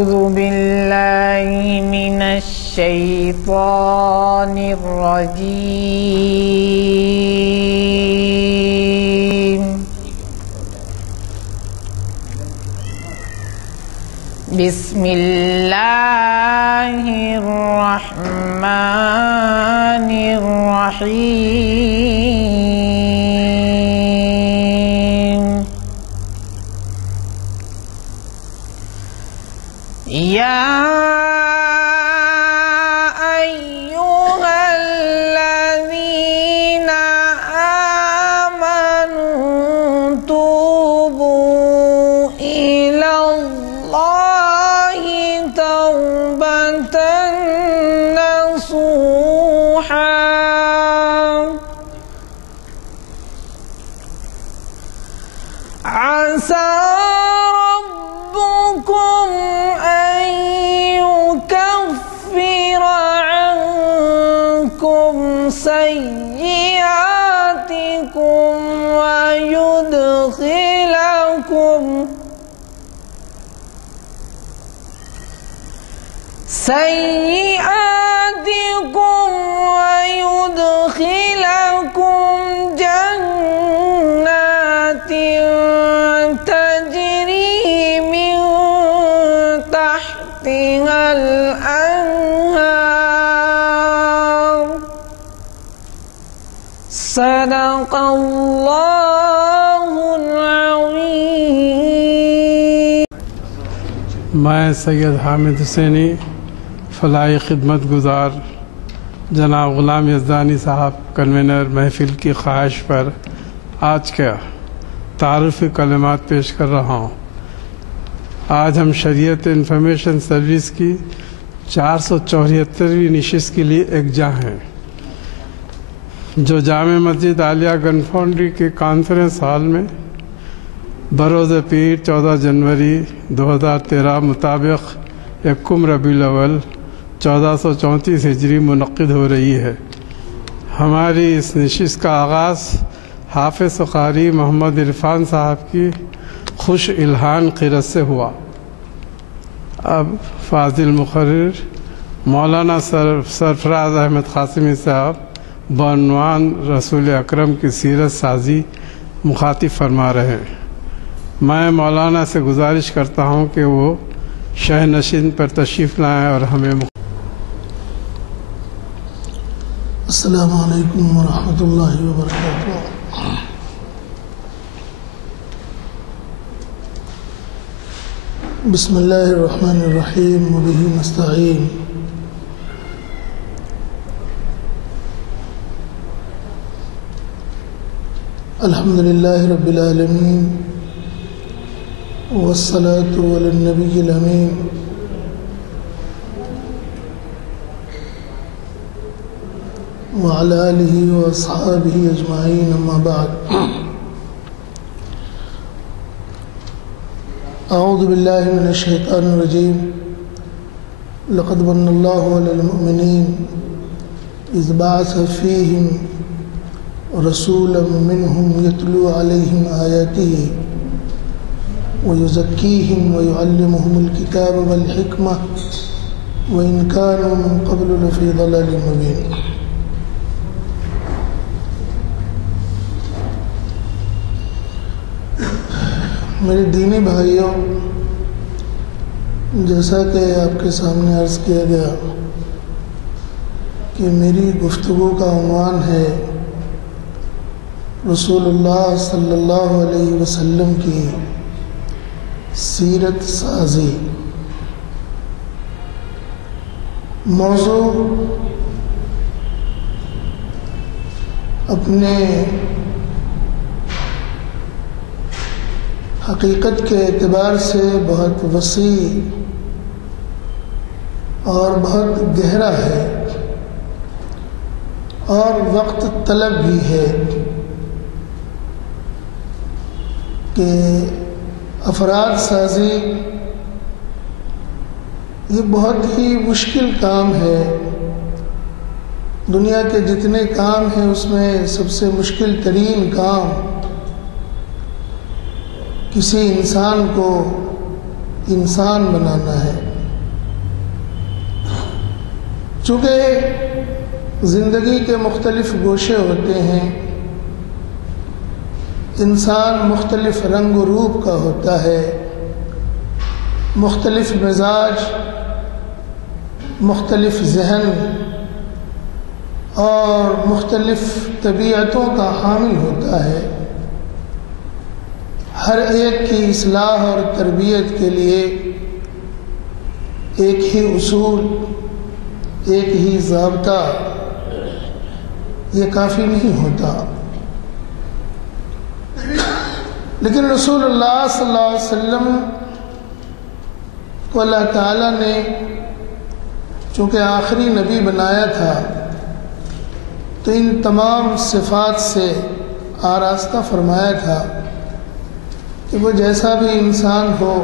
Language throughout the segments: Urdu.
أعوذ بالله من الشيطان الرجيم. بسم الله الرحمن الرحيم. يا أيها الذين آمنوا توبوا إلى الله توبة نصوحا عسى ربكم أن يكفر عنكم سيئاتكم ويدخلكم جنات تجري من تحتها الأنهار. صدق اللہ العظیم. میں سید حامد حسینی فلاحی خدمت گزار جناب غلام یزدانی صاحب کنوینر محفل کی خواہش پر آج کا تعارفی کلمات پیش کر رہا ہوں. آج ہم شریعت انفارمیشن سروس کی 474ویں نشست کے لیے یکجا ہیں، جو جامع مسجد عالیہ گن فاؤنڈری کے کانفرنس ہال میں بروز پیر 14 جنوری 2013 مطابق 1 ربیع الاول 1434 ہجری منعقد ہو رہی ہے. ہماری اس نشست کا آغاز حافظ و قاری محمد عرفان صاحب کی خوش الہان قرأت سے ہوا. اب فاضل مقرر مولانا سرفراز احمد قاسمی صاحب بعنوان رسول اکرم کی سیرت سازی مخاطب فرما رہے ہیں. میں مولانا سے گزارش کرتا ہوں کہ وہ شہ نشین پر تشریف لائیں اور ہمیں السلام علیکم ورحمۃ اللہ وبرکاتہ. بسم اللہ الرحمن الرحیم وبہ نستعین. الحمد للہ رب العالمین والصلاة علی النبی الامین وعلى آلہ واصحابہ اجمعین. اما بعد، اعوذ باللہ من الشیطان الرجیم. لقد من اللہ علی المؤمنین اذ بعث فیہم رسولا منہم یتلو علیہم آیاتہ ویزکیہم ویعلمہم الکتاب والحکمہ وإن كانوا من قبل لفی ضلال مبین. میرے دینی بھائیوں، جیسا کہ آپ کے سامنے عرض کیا گیا کہ میری گفتگو کا عنوان ہے رسول اللہ صلی اللہ علیہ وسلم کی سیرت سازی. موضوع اپنے حقیقت کے اعتبار سے بہت وسیع اور بہت گہرا ہے اور وقت طلب بھی ہے کہ افراد سازی یہ بہت ہی مشکل کام ہے. دنیا کے جتنے کام ہیں اس میں سب سے مشکل ترین کام کسی انسان کو انسان بنانا ہے. چونکہ زندگی کے مختلف گوشے ہوتے ہیں، انسان مختلف رنگ و روپ کا ہوتا ہے، مختلف مزاج، مختلف ذہن اور مختلف طبیعتوں کا حامل ہوتا ہے۔ ہر ایک کی اصلاح اور تربیت کے لیے ایک ہی اصول، ایک ہی ضابطہ یہ کافی نہیں ہوتا، لیکن رسول اللہ صلی اللہ علیہ وسلم کو اللہ تعالیٰ نے چونکہ آخری نبی بنایا تھا تو ان تمام صفات سے آراستہ فرمایا تھا کہ وہ جیسا بھی انسان ہو،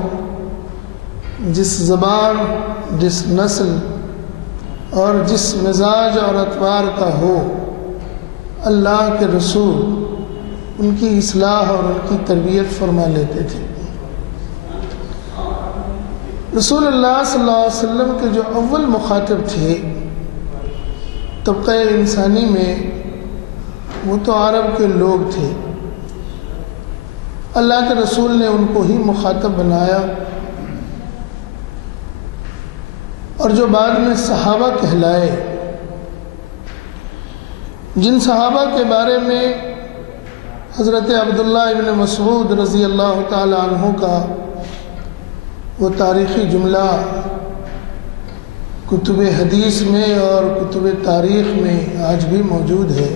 جس زبان، جس نسل اور جس مزاج اور اطوار کا ہو، اللہ کے رسول ان کی اصلاح اور ان کی تربیت فرما لیتے تھے۔ رسول اللہ صلی اللہ علیہ وسلم کے جو اول مخاطب تھے طبقہ انسانی میں، وہ تو عرب کے لوگ تھے۔ اللہ کے رسول نے ان کو ہی مخاطب بنایا، اور جو بعد میں صحابہ کہلائے، جن صحابہ کے بارے میں حضرت عبداللہ ابن مسعود رضی اللہ تعالی عنہ کا وہ تاریخی جملہ کتب حدیث میں اور کتب تاریخ میں آج بھی موجود ہے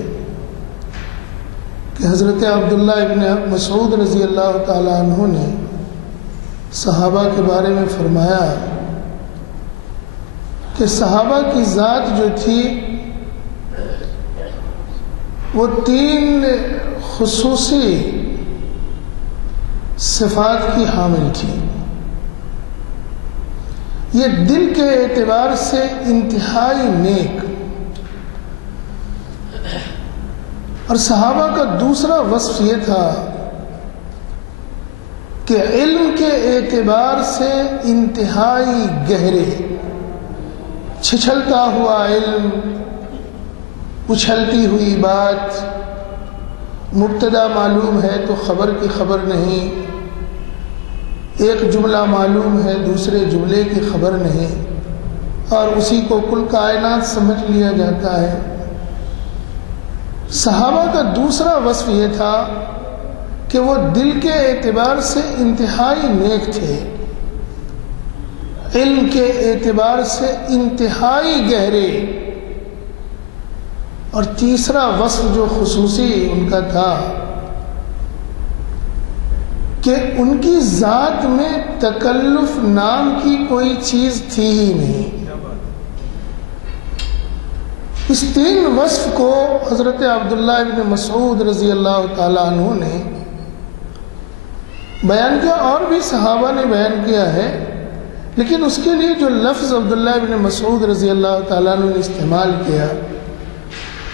کہ حضرت عبداللہ ابن مسعود رضی اللہ تعالی عنہ نے صحابہ کے بارے میں فرمایا کہ صحابہ کی ذات جو تھی وہ 3 خصوصی صفات کی حامل تھی۔ یہ دل کے اعتبار سے انتہائی نیک، اور صحابہ کا دوسرا وصف یہ تھا کہ علم کے اعتبار سے انتہائی گہرے، چھچھلتا ہوا علم، اچھلتی ہوئی بات، مبتدا معلوم ہے تو خبر کی خبر نہیں، ایک جملہ معلوم ہے دوسرے جملے کی خبر نہیں، اور اسی کو کل کائنات سمجھ لیا جاتا ہے۔ صحابہ کا دوسرا وصف یہ تھا کہ وہ دل کے اعتبار سے انتہائی نیک تھے، علم کے اعتبار سے انتہائی گہرے، اور تیسرا وصف جو خصوصی ان کا تھا کہ ان کی ذات میں تکلف نام کی کوئی چیز تھی ہی نہیں۔ اس 3 وصف کو حضرت عبداللہ ابن مسعود رضی اللہ تعالی عنہ نے بیان کیا، اور بھی صحابہ نے بیان کیا ہے، لیکن اس کے لیے جو لفظ عبداللہ ابن مسعود رضی اللہ تعالیٰ عنہ نے استعمال کیا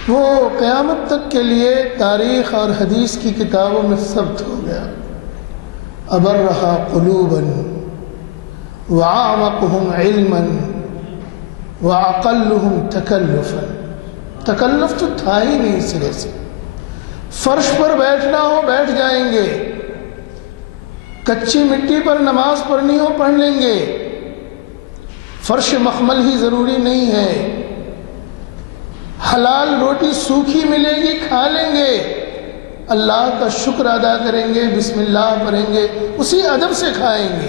وہ قیامت تک کے لیے تاریخ اور حدیث کی کتابوں میں ثبت ہو گیا۔ ابرہا قلوبا وعامقہم علما وعقلہم تکلفا، تکلف تو تھا ہی نہیں سرے سے، فرش پر بیٹھنا ہو بیٹھ جائیں گے، کچی مٹی پر نماز پڑھنی ہو پڑھ لیں گے، فرش مخمل ہی ضروری نہیں ہے، حلال روٹی سوکھی ملے گی کھا لیں گے، اللہ کا شکر ادا کریں گے، بسم اللہ پڑھیں گے، اسی ادب سے کھائیں گے۔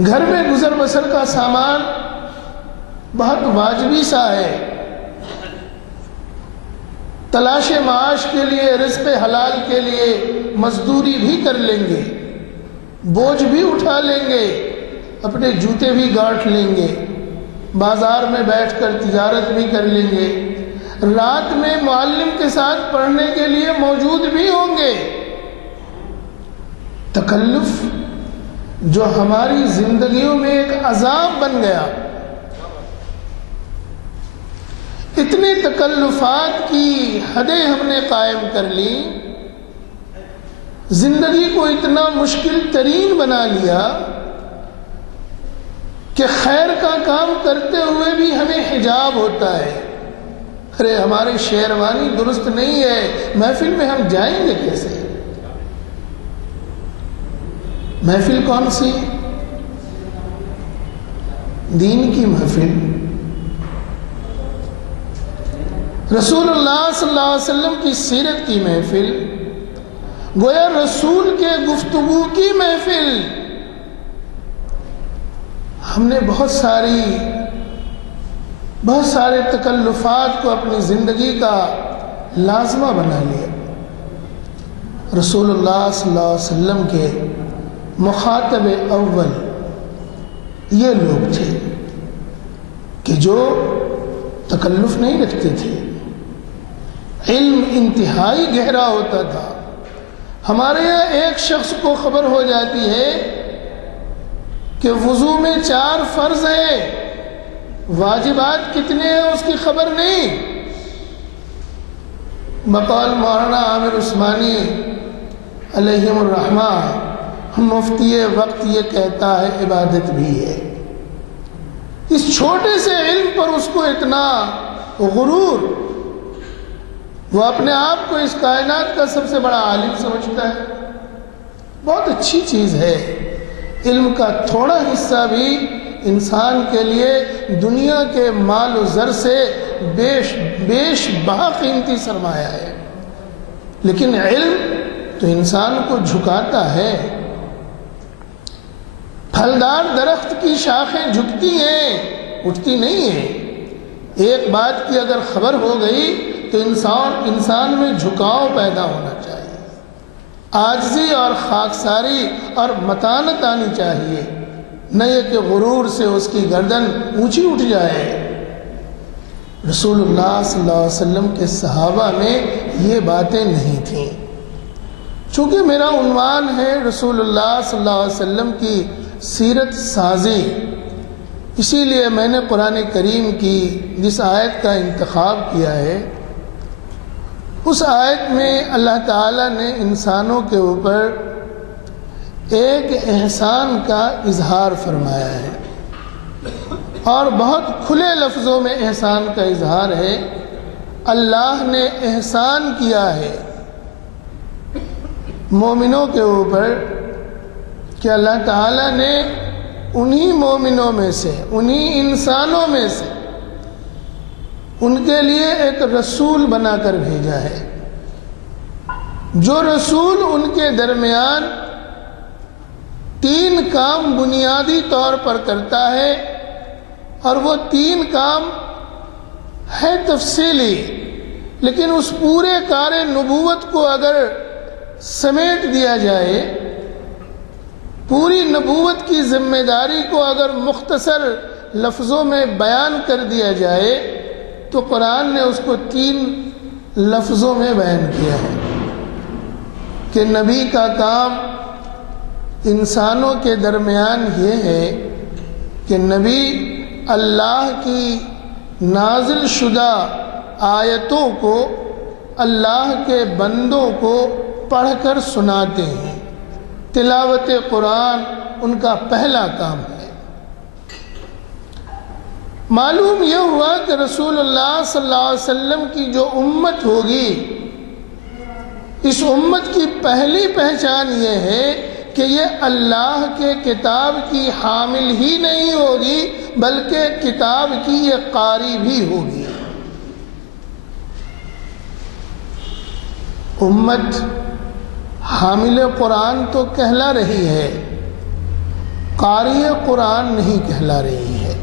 گھر میں گزر بسر کا سامان بہت واجبی سا ہے، تلاش معاش کے لیے، رزق حلال کے لیے مزدوری بھی کر لیں گے، بوجھ بھی اٹھا لیں گے، اپنے جوتے بھی گاٹھ لیں گے، بازار میں بیٹھ کر تجارت بھی کر لیں گے، رات میں معلم کے ساتھ پڑھنے کے لیے موجود بھی ہوں گے۔ تکلف جو ہماری زندگیوں میں ایک عذاب بن گیا، اتنے تکلفات کی حدیں ہم نے قائم کر لی، زندگی کو اتنا مشکل ترین بنا لیا کہ خیر کا کام کرتے ہوئے بھی ہمیں حجاب ہوتا ہے. ارے ہماری شیروانی درست نہیں ہے، محفل میں ہم جائیں گے کیسے؟ محفل کون سی؟ دین کی محفل. رسول اللہ صلی اللہ علیہ وسلم کی سیرت کی محفل، گویا رسول کے گفتگو کی محفل. ہم نے بہت سارے تکلفات کو اپنی زندگی کا لازمہ بنا لیا. رسول اللہ صلی اللہ علیہ وسلم کے مخاطب اول یہ لوگ تھے کہ جو تکلف نہیں رکھتے تھے. علم انتہائی گہرا ہوتا تھا. ہمارے یہاں ایک شخص کو خبر ہو جاتی ہے کہ وضو میں 4 فرض ہیں، واجبات کتنے ہیں اس کی خبر نہیں. بقول مولانا عامر عثمانی علیہم الرحمہ، مفتی وقت یہ کہتا ہے عبادت بھی ہے. اس چھوٹے سے علم پر اس کو اتنا غرور، وہ اپنے آپ کو اس کائنات کا سب سے بڑا عالم سمجھتا ہے. بہت اچھی چیز ہے. علم کا تھوڑا حصہ بھی انسان کے لیے دنیا کے مال و زر سے بیش بہا قیمتی سرمایہ ہے. لیکن علم تو انسان کو جھکاتا ہے. پھلدار درخت کی شاخیں جھکتی ہیں، اٹھتی نہیں ہیں. ایک بات کی اگر خبر ہو گئی تو انسان میں جھکاؤ پیدا ہونا چاہیے، عاجزی اور خاکساری اور متانت آنی چاہیے، نہ یہ کہ غرور سے اس کی گردن اونچی اٹھ جائے. رسول اللہ صلی اللہ علیہ وسلم کے صحابہ میں یہ باتیں نہیں تھیں. چونکہ میرا عنوان ہے رسول اللہ صلی اللہ علیہ وسلم کی سیرت سازی، اسی لیے میں نے قرآن کریم کی جس آیت کا انتخاب کیا ہے اس آیت میں اللہ تعالیٰ نے انسانوں کے اوپر ایک احسان کا اظہار فرمایا ہے، اور بہت کھلے لفظوں میں احسان کا اظہار ہے. اللہ نے احسان کیا ہے مومنوں کے اوپر کہ اللہ تعالیٰ نے انہی مومنوں میں سے، انہی انسانوں میں سے ان کے لیے ایک رسول بنا کر بھیجا ہے، جو رسول ان کے درمیان 3 کام بنیادی طور پر کرتا ہے، اور وہ 3 کام ہے تفصیلی، لیکن اس پورے کار نبوت کو اگر سمیٹ دیا جائے، پوری نبوت کی ذمہ داری کو اگر مختصر لفظوں میں بیان کر دیا جائے تو قرآن نے اس کو 3 لفظوں میں بیان کیا ہے کہ نبی کا کام انسانوں کے درمیان یہ ہے کہ نبی اللہ کی نازل شدہ آیتوں کو اللہ کے بندوں کو پڑھ کر سناتے ہیں. تلاوت قرآن ان کا پہلا کام ہے. معلوم یہ ہوا کہ رسول اللہ صلی اللہ علیہ وسلم کی جو امت ہوگی، اس امت کی پہلی پہچان یہ ہے کہ یہ اللہ کے کتاب کی حامل ہی نہیں ہوگی بلکہ کتاب کی یہ قاری بھی ہوگی. امت حامل قرآن تو کہلا رہی ہے، قاری قرآن نہیں کہلا رہی ہے،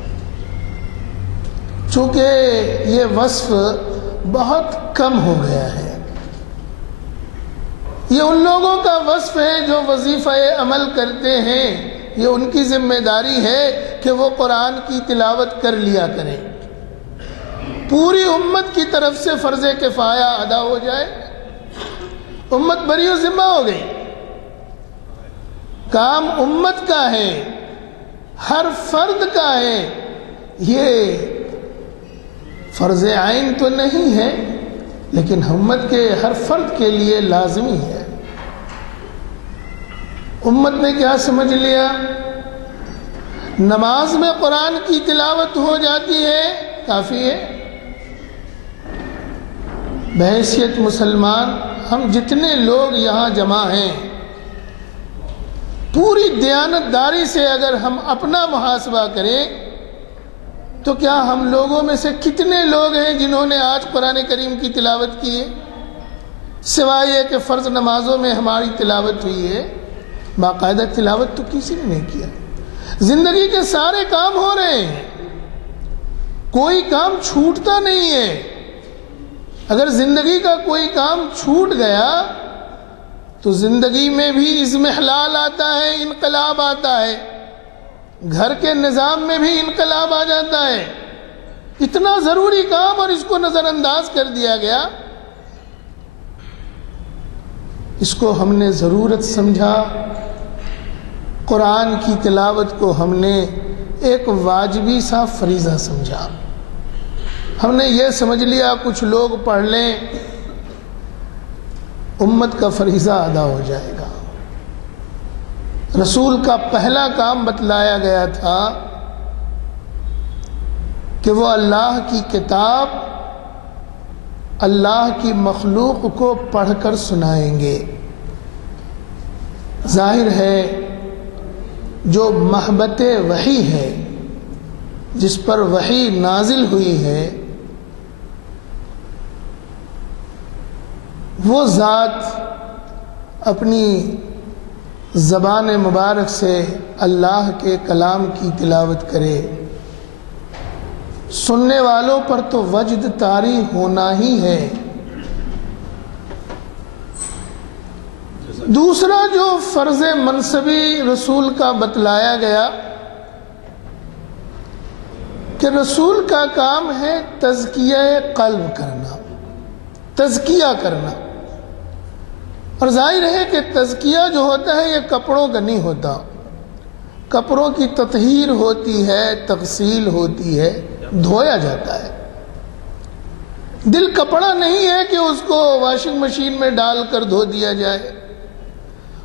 چونکہ یہ وصف بہت کم ہو گیا ہے. یہ ان لوگوں کا وصف ہے جو وظیفہ عمل کرتے ہیں، یہ ان کی ذمہ داری ہے کہ وہ قرآن کی تلاوت کر لیا کریں. پوری امت کی طرف سے فرض کفایہ ادا ہو جائے، امت بری و ذمہ ہو گئی. کام امت کا ہے، ہر فرد کا ہے. یہ فرض عین تو نہیں ہے لیکن امت کے ہر فرد کے لیے لازمی ہے. امت نے کیا سمجھ لیا؟ نماز میں قرآن کی تلاوت ہو جاتی ہے کافی ہے۔ بحیثیت مسلمان ہم جتنے لوگ یہاں جمع ہیں، پوری دیانتداری سے اگر ہم اپنا محاسبہ کریں تو کیا ہم لوگوں میں سے کتنے لوگ ہیں جنہوں نے آج قرآن کریم کی تلاوت کی ہے؟ سوائے یہ کہ فرض نمازوں میں ہماری تلاوت ہوئی ہے، باقاعدہ تلاوت تو کسی نے نہیں کیا۔ زندگی کے سارے کام ہو رہے ہیں، کوئی کام چھوٹتا نہیں ہے۔ اگر زندگی کا کوئی کام چھوٹ گیا تو زندگی میں بھی اضمحلال آتا ہے، انقلاب آتا ہے، گھر کے نظام میں بھی انقلاب آ جاتا ہے۔ اتنا ضروری کام اور اس کو نظر انداز کر دیا گیا۔ اس کو ہم نے ضرورت سمجھا، قرآن کی تلاوت کو ہم نے ایک واجبی سا فریضہ سمجھا۔ ہم نے یہ سمجھ لیا کچھ لوگ پڑھ لیں، امت کا فریضہ ادا ہو جائے گا۔ رسول کا پہلا کام بتلایا گیا تھا کہ وہ اللہ کی کتاب اللہ کی مخلوق کو پڑھ کر سنائیں گے۔ ظاہر ہے جو محبت وحی ہے، جس پر وحی نازل ہوئی ہے، وہ ذات اپنی زبان مبارک سے اللہ کے کلام کی تلاوت کرے، سننے والوں پر تو وجد طاری ہونا ہی ہے۔ دوسرا جو فرض منصبی رسول کا بتلایا گیا کہ رسول کا کام ہے تزکیہ قلب کرنا، تزکیہ کرنا۔ اور ظاہر ہے کہ تزکیہ جو ہوتا ہے یہ کپڑوں کا نہیں ہوتا، کپڑوں کی تطہیر ہوتی ہے، تغسیل ہوتی ہے، دھویا جاتا ہے۔ دل کپڑا نہیں ہے کہ اس کو واشنگ مشین میں ڈال کر دھو دیا جائے۔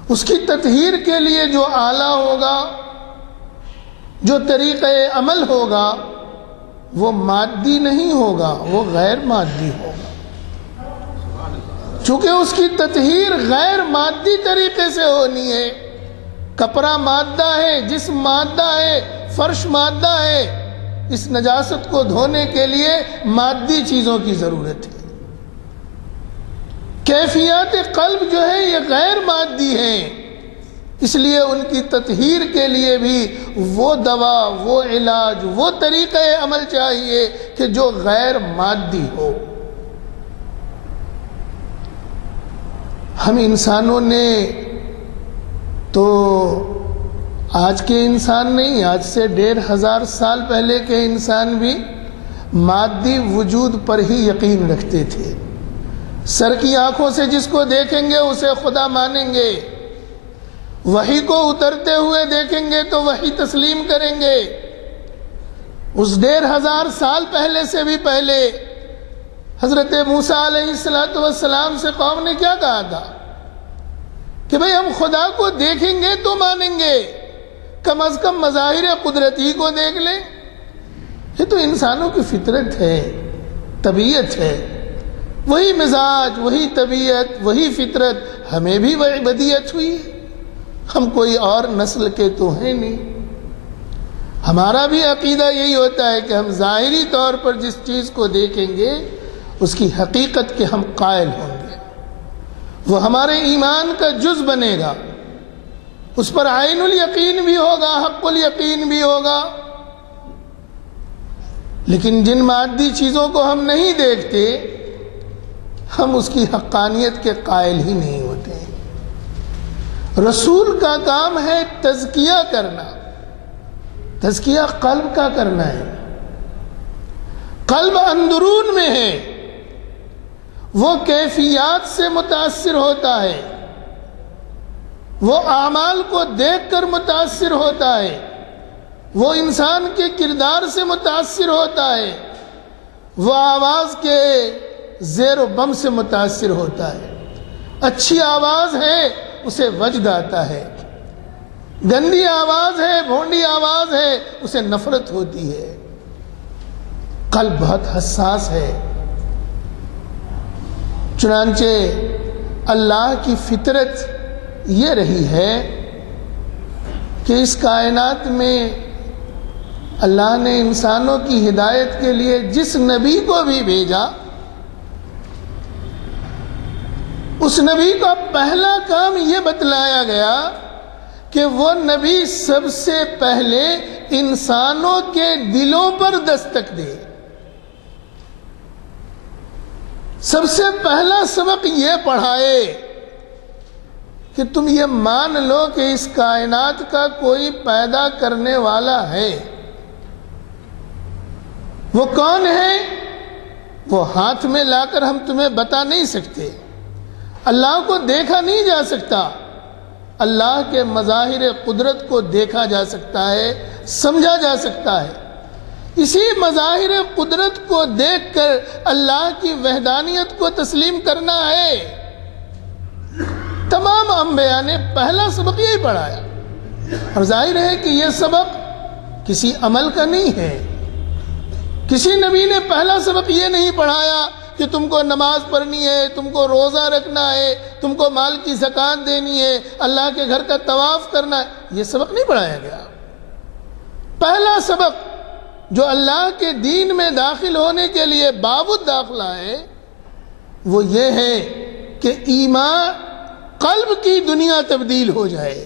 اس کی تطہیر کے لیے جو آلہ ہوگا، جو طریقہ عمل ہوگا، وہ مادی نہیں ہوگا، وہ غیر مادی ہوگا۔ چونکہ اس کی تطہیر غیر مادی طریقے سے ہونی ہے۔ کپڑا مادہ ہے، جسم مادہ ہے، فرش مادہ ہے، اس نجاست کو دھونے کے لیے مادی چیزوں کی ضرورت ہے۔ کیفیات قلب جو ہے یہ غیر مادی ہیں، اس لیے ان کی تطہیر کے لیے بھی وہ دوا، وہ علاج، وہ طریقہ عمل چاہیے کہ جو غیر مادی ہو۔ ہم انسانوں نے تو آج کے انسان نہیں، آج سے 1500 سال پہلے کے انسان بھی مادی وجود پر ہی یقین رکھتے تھے۔ سر کی آنکھوں سے جس کو دیکھیں گے اسے خدا مانیں گے، وحی کو اترتے ہوئے دیکھیں گے تو وحی تسلیم کریں گے۔ اس 1500 سال پہلے سے بھی پہلے حضرت موسیٰ علیہ السلام سے قوم نے کیا کہا تھا کہ بھئی ہم خدا کو دیکھیں گے تو مانیں گے، کم از کم مظاہر قدرتی کو دیکھ لیں۔ یہ تو انسانوں کی فطرت ہے، طبیعت ہے، وہی مزاج، وہی طبیعت، وہی فطرت ہمیں بھی وہی بدیت ہوئی۔ ہم کوئی اور نسل کے تو ہیں نہیں۔ ہمارا بھی عقیدہ یہی ہوتا ہے کہ ہم ظاہری طور پر جس چیز کو دیکھیں گے اس کی حقیقت کے ہم قائل ہوں گے، وہ ہمارے ایمان کا جز بنے گا، اس پر عین الیقین بھی ہوگا، حق الیقین بھی ہوگا۔ لیکن جن مادی چیزوں کو ہم نہیں دیکھتے ہم اس کی حقانیت کے قائل ہی نہیں ہوتے۔ رسول کا کام ہے تزکیہ کرنا، تزکیہ قلب کا کرنا ہے۔ قلب اندرون میں ہے، وہ کیفیات سے متاثر ہوتا ہے، وہ اعمال کو دیکھ کر متاثر ہوتا ہے، وہ انسان کے کردار سے متاثر ہوتا ہے، وہ آواز کے زیر و بم سے متاثر ہوتا ہے۔ اچھی آواز ہے اسے وجد آتا ہے، گندی آواز ہے، بھونڈی آواز ہے، اسے نفرت ہوتی ہے۔ قلب بہت حساس ہے، چنانچہ اللہ کی فطرت یہ رہی ہے کہ اس کائنات میں اللہ نے انسانوں کی ہدایت کے لیے جس نبی کو بھی بھیجا، اس نبی کا پہلا کام یہ بتلایا گیا کہ وہ نبی سب سے پہلے انسانوں کے دلوں پر دستک دے۔ سب سے پہلا سبق یہ پڑھائے کہ تم یہ مان لو کہ اس کائنات کا کوئی پیدا کرنے والا ہے۔ وہ کون ہے؟ وہ ہاتھ میں لا کر ہم تمہیں بتا نہیں سکتے۔ اللہ کو دیکھا نہیں جا سکتا، اللہ کے مظاہر قدرت کو دیکھا جا سکتا ہے، سمجھا جا سکتا ہے۔ اسی مظاہر قدرت کو دیکھ کر اللہ کی وحدانیت کو تسلیم کرنا ہے۔ تمام انبیاء نے پہلا سبق یہی پڑھایا، اور ظاہر ہے کہ یہ سبق کسی عمل کا نہیں ہے۔ کسی نبی نے پہلا سبق یہ نہیں پڑھایا کہ تم کو نماز پڑھنی ہے، تم کو روزہ رکھنا ہے، تم کو مال کی زکوٰۃ دینی ہے، اللہ کے گھر کا طواف کرنا ہے۔ یہ سبق نہیں پڑھایا گیا۔ پہلا سبق جو اللہ کے دین میں داخل ہونے کے لیے بابود داخلہ ہے، وہ یہ ہے کہ ایمان قلب کی دنیا تبدیل ہو جائے۔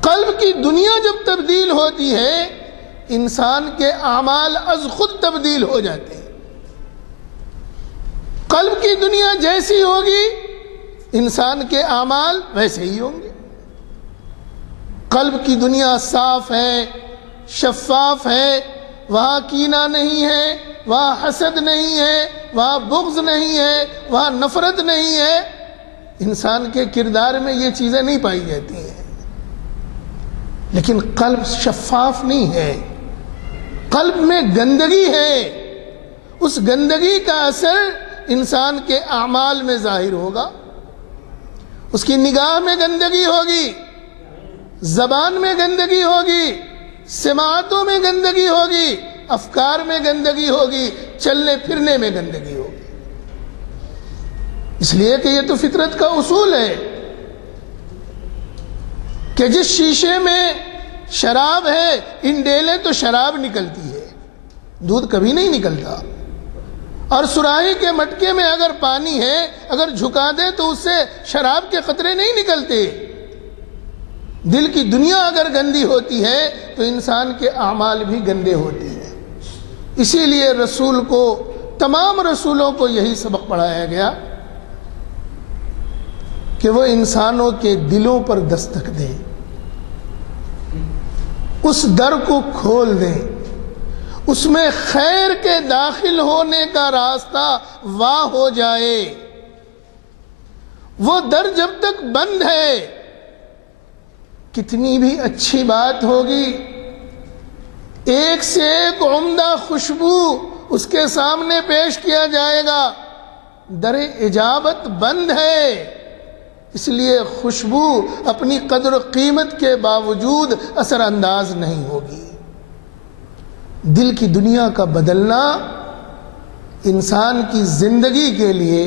قلب کی دنیا جب تبدیل ہوتی ہے، انسان کے اعمال از خود تبدیل ہو جاتے ہیں۔ قلب کی دنیا جیسی ہوگی، انسان کے اعمال ویسے ہی ہوں گے۔ قلب کی دنیا صاف ہے، شفاف ہے، وہاں کینہ نہیں ہے، وہاں حسد نہیں ہے، وہاں بغض نہیں ہے، وہاں نفرت نہیں ہے۔ انسان کے کردار میں یہ چیزیں نہیں پائی جاتی ہیں۔ لیکن قلب شفاف نہیں ہے، قلب میں گندگی ہے۔ اس گندگی کا اثر انسان کے اعمال میں ظاہر ہوگا۔ اس کی نگاہ میں گندگی ہوگی، زبان میں گندگی ہوگی، سماعتوں میں گندگی ہوگی، افکار میں گندگی ہوگی، چلنے پھرنے میں گندگی ہوگی۔ اس لیے کہ یہ تو فطرت کا اصول ہے کہ جس شیشے میں شراب ہے، ان ڈیلیں تو شراب نکلتی ہے، دودھ کبھی نہیں نکلتا۔ اور سراہی کے مٹکے میں اگر پانی ہے، اگر جھکا دے تو اس سے شراب کے قطرے نہیں نکلتے۔ دل کی دنیا اگر گندی ہوتی ہے تو انسان کے اعمال بھی گندے ہوتے ہیں۔ اسی لیے رسول کو، تمام رسولوں کو یہی سبق پڑھایا گیا کہ وہ انسانوں کے دلوں پر دستک دیں، اس در کو کھول دیں، اس میں خیر کے داخل ہونے کا راستہ واہ ہو جائے۔ وہ در جب تک بند ہے، کتنی بھی اچھی بات ہوگی، ایک سے ایک عمدہ خوشبو اس کے سامنے پیش کیا جائے گا، در اجابت بند ہے۔ اس لیے خوشبو اپنی قدر و قیمت کے باوجود اثر انداز نہیں ہوگی۔ دل کی دنیا کا بدلنا انسان کی زندگی کے لیے،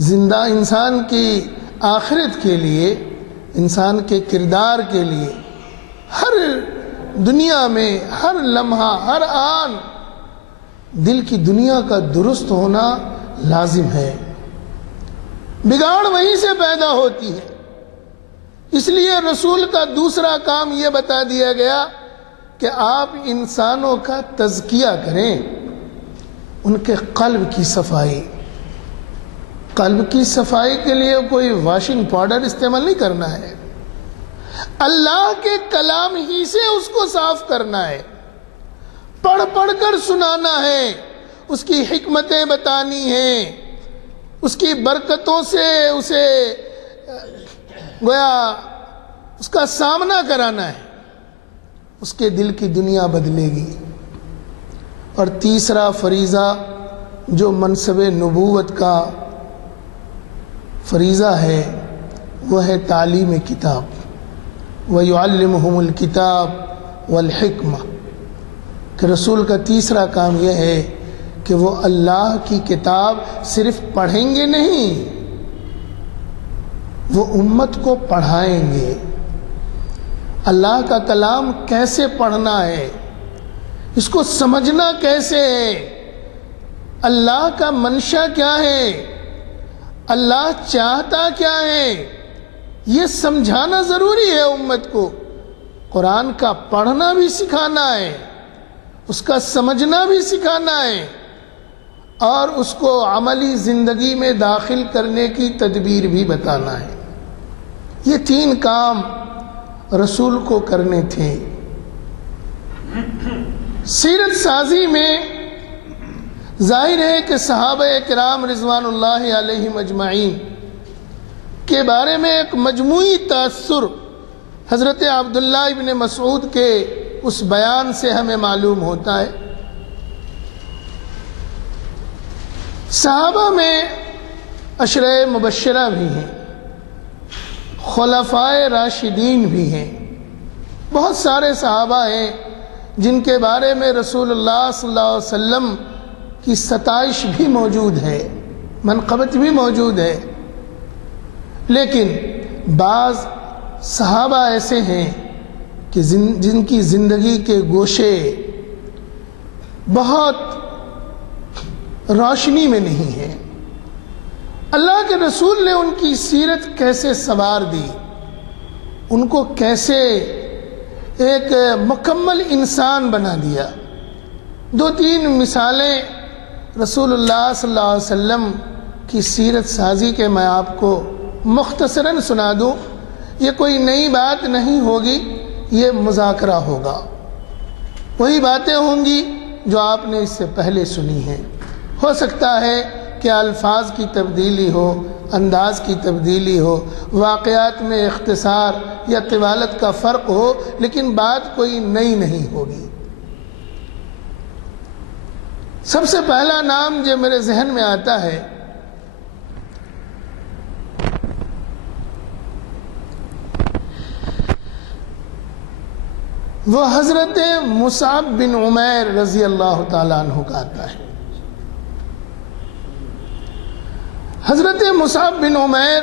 زندہ انسان کی آخرت کے لیے، انسان کے کردار کے لیے، ہر دنیا میں ہر لمحہ، ہر آن دل کی دنیا کا درست ہونا لازم ہے۔ بگاڑ وہیں سے پیدا ہوتی ہے۔ اس لیے رسول کا دوسرا کام یہ بتا دیا گیا کہ آپ انسانوں کا تزکیہ کریں، ان کے قلب کی صفائی۔ قلب کی صفائی کے لیے کوئی واشنگ پاؤڈر استعمال نہیں کرنا ہے، اللہ کے کلام ہی سے اس کو صاف کرنا ہے، پڑھ پڑھ کر سنانا ہے، اس کی حکمتیں بتانی ہیں، اس کی برکتوں سے اسے گویا اس کا سامنا کرانا ہے، اس کے دل کی دنیا بدلے گی۔ اور تیسرا فریضہ جو منصب نبوت کا فریضہ ہے، وہ ہے تعلیم کتاب. وَيُعَلِّمُهُمُ الْكِتَابَ وَالْحِكْمَةَ کہ رسول کا تیسرا کام یہ ہے کہ وہ اللہ کی کتاب صرف پڑھیں گے نہیں، وہ امت کو پڑھائیں گے. اللہ کا کلام کیسے پڑھنا ہے، اس کو سمجھنا کیسے ہے، اللہ کا منشا کیا ہے، اللہ چاہتا کیا ہے، یہ سمجھانا ضروری ہے امت کو. قرآن کا پڑھنا بھی سکھانا ہے، اس کا سمجھنا بھی سکھانا ہے، اور اس کو عملی زندگی میں داخل کرنے کی تدبیر بھی بتانا ہے. یہ 3 کام رسول کو کرنے تھے. سیرت سازی میں ظاہر ہے کہ صحابہ کرام رضوان اللہ علیہم اجمعین کے بارے میں ایک مجموعی تاثر حضرت عبداللہ ابن مسعود کے اس بیان سے ہمیں معلوم ہوتا ہے. صحابہ میں عشرہ مبشرہ بھی ہیں، خلفائے راشدین بھی ہیں، بہت سارے صحابہ ہیں جن کے بارے میں رسول اللہ صلی اللہ علیہ وسلم کی ستائش بھی موجود ہے، منقبت بھی موجود ہے. لیکن بعض صحابہ ایسے ہیں کہ جن کی زندگی کے گوشے بہت روشنی میں نہیں ہیں. اللہ کے رسول نے ان کی سیرت کیسے سنوار دی، ان کو کیسے ایک مکمل انسان بنا دیا. 2-3 مثالیں رسول اللہ صلی اللہ علیہ وسلم کی سیرت سازی کے میں آپ کو مختصراً سنا دوں. یہ کوئی نئی بات نہیں ہوگی، یہ مذاکرہ ہوگا، وہی باتیں ہوں گی جو آپ نے اس سے پہلے سنی ہیں. ہو سکتا ہے کہ الفاظ کی تبدیلی ہو، انداز کی تبدیلی ہو، واقعات میں اختصار یا طوالت کا فرق ہو، لیکن بات کوئی نئی نہیں ہوگی. سب سے پہلا نام جو میرے ذہن میں آتا ہے وہ حضرت مصعب بن عمیر رضی اللہ تعالیٰ عنہ کا آتا ہے. حضرت مصعب بن عمیر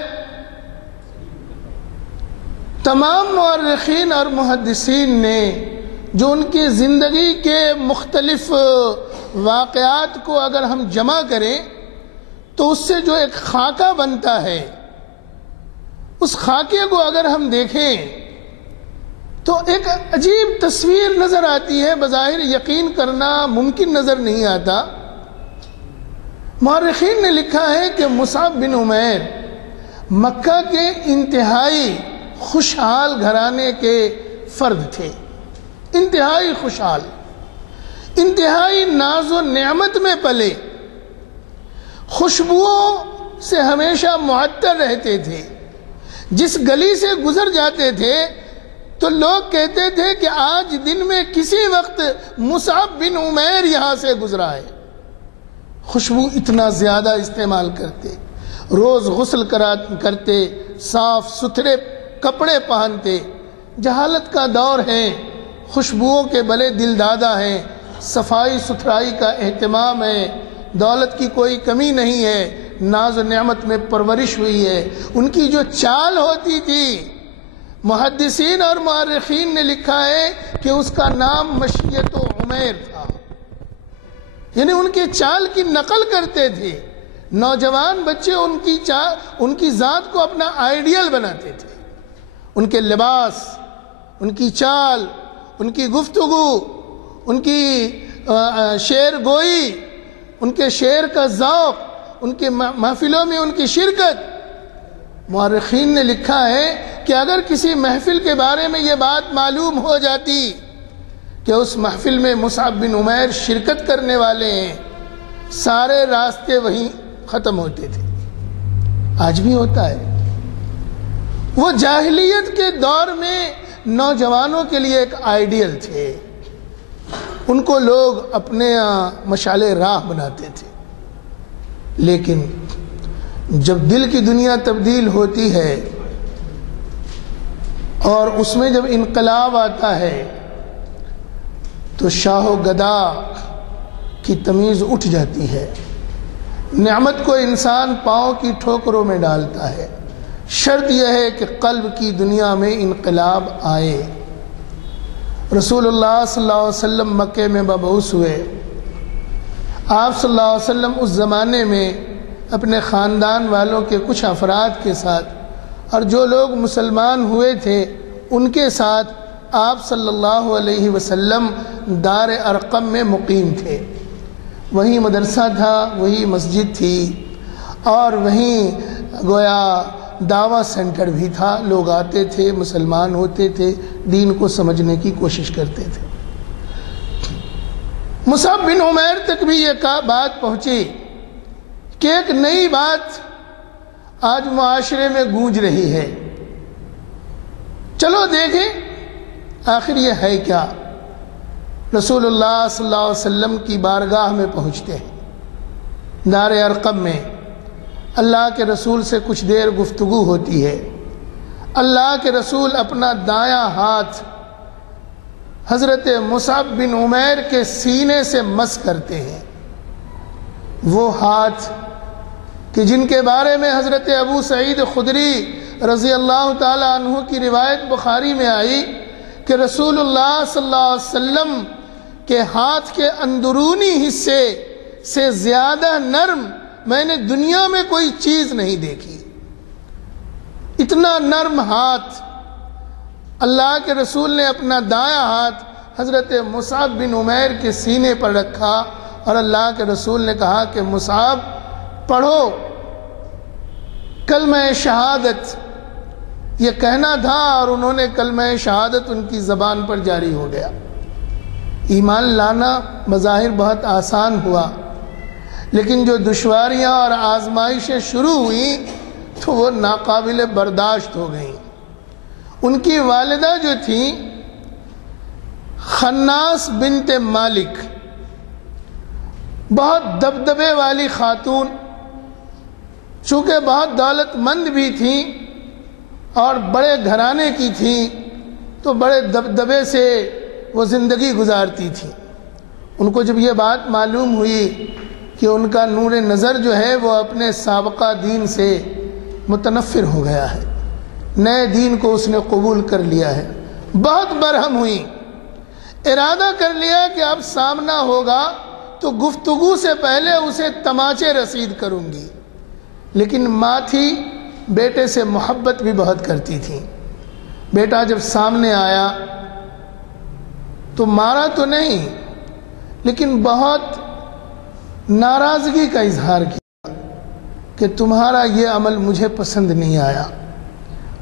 تمام مورخین اور محدثین نے جو ان کی زندگی کے مختلف واقعات کو اگر ہم جمع کریں تو اس سے جو ایک خاکہ بنتا ہے، اس خاکے کو اگر ہم دیکھیں تو ایک عجیب تصویر نظر آتی ہے، بظاہر یقین کرنا ممکن نظر نہیں آتا. مورخین نے لکھا ہے کہ مصعب بن عمیر مکہ کے انتہائی خوشحال گھرانے کے فرد تھے، انتہائی خوشحال، انتہائی ناز و نعمت میں پلے، خوشبوؤں سے ہمیشہ معطر رہتے تھے. جس گلی سے گزر جاتے تھے تو لوگ کہتے تھے کہ آج دن میں کسی وقت مصعب بن عمیر یہاں سے گزرا ہے. خوشبو اتنا زیادہ استعمال کرتے، روز غسل کرتے، صاف ستھرے کپڑے پہنتے. جہالت کا دور ہے، خوشبوؤں کے بلے دل دادا ہیں، صفائی ستھرائی کا اہتمام ہے، دولت کی کوئی کمی نہیں ہے، ناز و نعمت میں پرورش ہوئی ہے. ان کی جو چال ہوتی تھی، محدثین اور مورخین نے لکھا ہے کہ اس کا نام مشیت و عمیر تھا، یعنی ان کے چال کی نقل کرتے تھے. نوجوان بچے ان کی ذات کو اپنا آئیڈیل بناتے تھے. ان کے لباس، ان کی چال، ان کی گفتگو، ان کی شعر گوئی، ان کے شعر کا ذوق، ان کے محفلوں میں ان کی شرکت. مورخین نے لکھا ہے کہ اگر کسی محفل کے بارے میں یہ بات معلوم ہو جاتی کہ اس محفل میں مصعب بن عمیر شرکت کرنے والے ہیں، سارے راستے وہیں ختم ہوتے تھے. آج بھی ہوتا ہے. وہ جاہلیت کے دور میں نوجوانوں کے لیے ایک آئیڈیل تھے، ان کو لوگ اپنے مشعل راہ بناتے تھے. لیکن جب دل کی دنیا تبدیل ہوتی ہے اور اس میں جب انقلاب آتا ہے تو شاہ و گدا کی تمیز اٹھ جاتی ہے، نعمت کو انسان پاؤں کی ٹھوکروں میں ڈالتا ہے۔ شرط یہ ہے کہ قلب کی دنیا میں انقلاب آئے۔ رسول اللہ صلی اللہ علیہ وسلم مکے میں مبعوث ہوئے۔ آپ صلی اللہ علیہ وسلم اس زمانے میں اپنے خاندان والوں کے کچھ افراد کے ساتھ اور جو لوگ مسلمان ہوئے تھے ان کے ساتھ آپ صلی اللہ علیہ وسلم دار ارقم میں مقیم تھے۔ وہیں مدرسہ تھا، وہی مسجد تھی، اور وہیں گویا دعویٰ سینٹر بھی تھا۔ لوگ آتے تھے، مسلمان ہوتے تھے، دین کو سمجھنے کی کوشش کرتے تھے۔ مصعب بن عمیر تک بھی یہ بات پہنچی کہ ایک نئی بات آج معاشرے میں گونج رہی ہے، چلو دیکھیں آخر یہ ہے کیا۔ رسول اللہ صلی اللہ علیہ وسلم کی بارگاہ میں پہنچتے ہیں، دار ارقم میں اللہ کے رسول سے کچھ دیر گفتگو ہوتی ہے۔ اللہ کے رسول اپنا دایاں ہاتھ حضرت مصعب بن عمیر کے سینے سے مس کرتے ہیں۔ وہ ہاتھ کہ جن کے بارے میں حضرت ابو سعید خدری رضی اللہ تعالی عنہ کی روایت بخاری میں آئی کہ رسول اللہ صلی اللہ علیہ وسلم کے ہاتھ کے اندرونی حصے سے زیادہ نرم میں نے دنیا میں کوئی چیز نہیں دیکھی۔ اتنا نرم ہاتھ اللہ کے رسول نے اپنا دایاں ہاتھ حضرت مصعب بن عمیر کے سینے پر رکھا اور اللہ کے رسول نے کہا کہ مصعب پڑھو کلمہ شہادت۔ یہ کہنا تھا اور انہوں نے کلمہ شہادت ان کی زبان پر جاری ہو گیا۔ ایمان لانا بظاہر بہت آسان ہوا، لیکن جو دشواریاں اور آزمائشیں شروع ہوئیں تو وہ ناقابل برداشت ہو گئیں۔ ان کی والدہ جو تھیں خناس بنت مالک، بہت دبدبے والی خاتون، چونکہ بہت دولت مند بھی تھیں اور بڑے گھرانے کی تھیں تو بڑے دبدبے سے وہ زندگی گزارتی تھیں۔ ان کو جب یہ بات معلوم ہوئی کہ ان کا نور نظر جو ہے وہ اپنے سابقہ دین سے متنفر ہو گیا ہے، نئے دین کو اس نے قبول کر لیا ہے، بہت برہم ہوئی۔ ارادہ کر لیا کہ اب سامنا ہوگا تو گفتگو سے پہلے اسے تماچے رسید کروں گی۔ لیکن ماں تھی، بیٹے سے محبت بھی بہت کرتی تھی۔ بیٹا جب سامنے آیا تو مارا تو نہیں، لیکن بہت ناراضگی کا اظہار کیا کہ تمہارا یہ عمل مجھے پسند نہیں آیا۔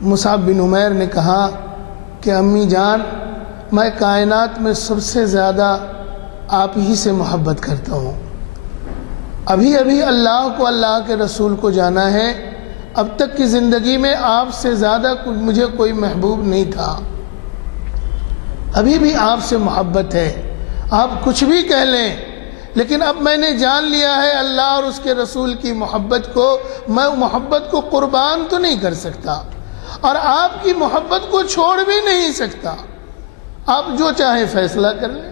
مصعب بن عمیر نے کہا کہ امی جان، میں کائنات میں سب سے زیادہ آپ ہی سے محبت کرتا ہوں۔ ابھی ابھی اللہ کو، اللہ کے رسول کو جانا ہے، اب تک کی زندگی میں آپ سے زیادہ مجھے کوئی محبوب نہیں تھا، ابھی بھی آپ سے محبت ہے، آپ کچھ بھی کہہ لیں، لیکن اب میں نے جان لیا ہے اللہ اور اس کے رسول کی محبت کو، میں محبت کو قربان تو نہیں کر سکتا اور آپ کی محبت کو چھوڑ بھی نہیں سکتا، آپ جو چاہے فیصلہ کر لیں۔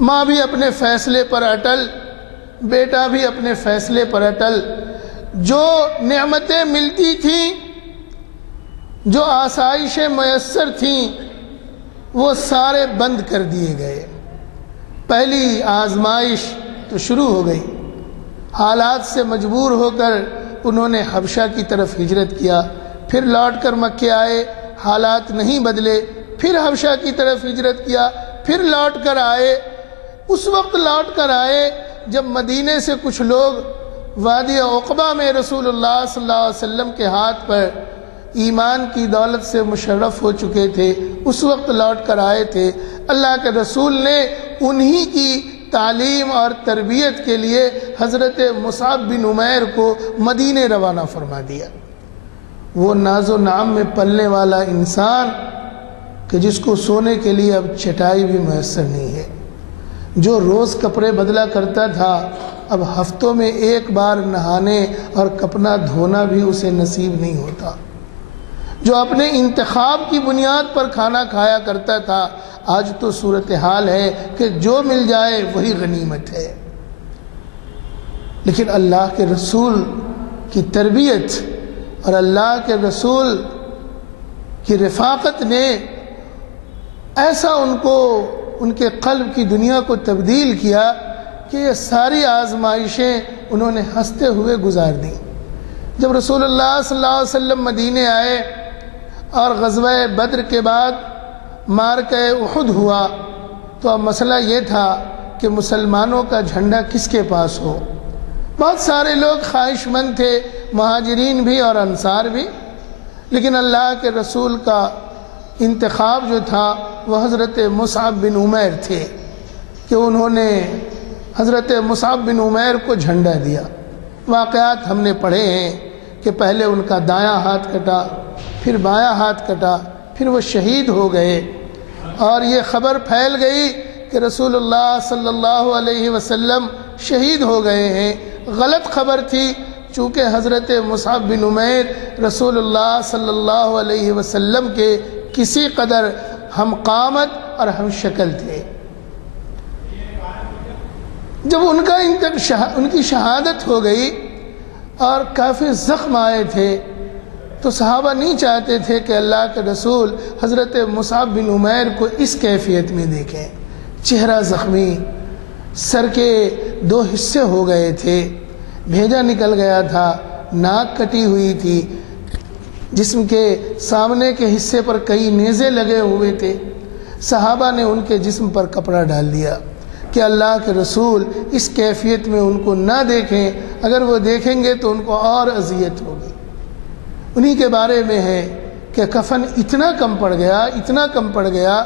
ماں بھی اپنے فیصلے پر اٹل، بیٹا بھی اپنے فیصلے پر اٹل۔ جو نعمتیں ملتی تھیں، جو آسائشیں میسر تھیں، وہ سارے بند کر دیے گئے۔ پہلی آزمائش تو شروع ہو گئی، حالات سے مجبور ہو کر انہوں نے حبشہ کی طرف ہجرت کیا، پھر لوٹ کر مکے آئے، حالات نہیں بدلے، پھر حبشہ کی طرف ہجرت کیا، پھر لوٹ کر آئے۔ اس وقت لوٹ کر آئے جب مدینے سے کچھ لوگ وادی عقبہ میں رسول اللہ صلی اللہ علیہ وسلم کے ہاتھ پر ایمان کی دولت سے مشرف ہو چکے تھے، اس وقت لوٹ کر آئے تھے۔ اللہ کے رسول نے انہی کی تعلیم اور تربیت کے لیے حضرت مصعب بن عمیر کو مدینے روانہ فرما دیا۔ وہ ناز و نعم میں پلنے والا انسان کہ جس کو سونے کے لیے اب چٹائی بھی میسر نہیں ہے، جو روز کپڑے بدلا کرتا تھا اب ہفتوں میں ایک بار نہانے اور کپڑا دھونا بھی اسے نصیب نہیں ہوتا، جو اپنے انتخاب کی بنیاد پر کھانا کھایا کرتا تھا، آج تو صورتحال ہے کہ جو مل جائے وہی غنیمت ہے۔ لیکن اللہ کے رسول کی تربیت اور اللہ کے رسول کی رفاقت نے ایسا ان کے قلب کی دنیا کو تبدیل کیا کہ یہ ساری آزمائشیں انہوں نے ہنستے ہوئے گزار دیں۔ جب رسول اللہ صلی اللہ علیہ وسلم مدینے آئے اور غزوہ بدر کے بعد معرکہ احد ہوا تو اب مسئلہ یہ تھا کہ مسلمانوں کا جھنڈا کس کے پاس ہو۔ بہت سارے لوگ خواہش مند تھے، مہاجرین بھی اور انصار بھی، لیکن اللہ کے رسول کا انتخاب جو تھا وہ حضرت مصعب بن عمیر تھے کہ انہوں نے حضرت مصعب بن عمیر کو جھنڈا دیا۔ واقعات ہم نے پڑھے ہیں کہ پہلے ان کا دایاں ہاتھ کٹا، پھر بایاں ہاتھ کٹا، پھر وہ شہید ہو گئے، اور یہ خبر پھیل گئی کہ رسول اللہ صلی اللہ علیہ وسلم شہید ہو گئے ہیں۔ غلط خبر تھی، چونکہ حضرت مصعب بن عمیر رسول اللہ صلی اللہ علیہ وسلم کے کسی قدر ہم قامت اور ہم شکل تھے۔ جب ان کی شہادت ہو گئی اور کافی زخم آئے تھے تو صحابہ نہیں چاہتے تھے کہ اللہ کے رسول حضرت مصعب بن عمیر کو اس کیفیت میں دیکھیں۔ چہرہ زخمی، سر کے 2 حصے ہو گئے تھے، بھیجا نکل گیا تھا، ناک کٹی ہوئی تھی، جسم کے سامنے کے حصے پر کئی نیزے لگے ہوئے تھے۔ صحابہ نے ان کے جسم پر کپڑا ڈال دیا کہ اللہ کے رسول اس کیفیت میں ان کو نہ دیکھیں، اگر وہ دیکھیں گے تو ان کو اور اذیت ہوگی۔ انہی کے بارے میں ہے کہ کفن اتنا کم پڑ گیا